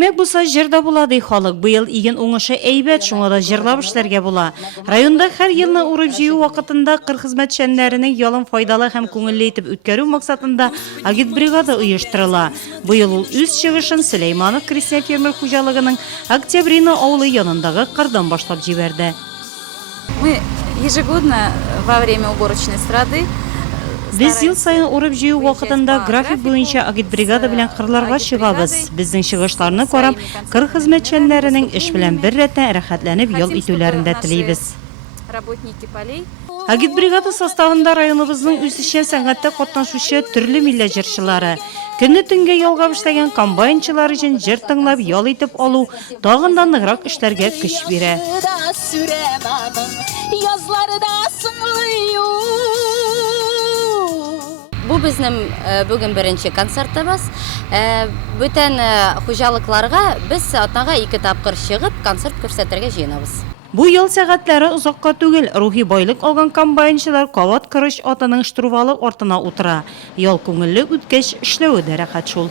Экмек булса җирдә була ди халык. Быел иген уңышы әйбәт, шуңа да җырлап эшләргә була. Районда һәр елны урып җыю вакытында кыр хезмәтчәннәренең ялын файдалы һәм күңелле итеп үткәрү максатында агитбригада оештырыла. Быел ул үз чыгышын Сөләйманов крестьян фермер хуҗалыгының Октябрина авылы янындагы кырдан башлап җибәрде. Мы ежегодно во время уборочной страды Без ел сайын урып җыю вакытында график буенча агитбригада белән кырларга чыгабыз. Безнең чыгышларны карап, кыр хезмәтчәннәренең эш белән бер рәттән рәхәтләнеп ял итүләрен дә телибез. Работники полей. Агитбригада составында районыбызның үсешчән сәнгатьтә катнашучы төрле милләт җырчылары, көнне төнгә ялгап эшләгән комбайнчылар өчен җыр тыңлап ял итеп алу тагын да ныграк эшләргә көч бирә. Бу безнең бүген беренче концертыбыз. Бүтән хуҗалыкларга без атнага 2 тапкыр чыгып концерт күрсәтергә җыенабыз. Бу ел сәгатьләре озакка түгел. Рухи байлык алган комбайнчылар кават кырыш атының штурвалы артына утыра. Ял күңелле үткәч эшләве дә рәхәт шул.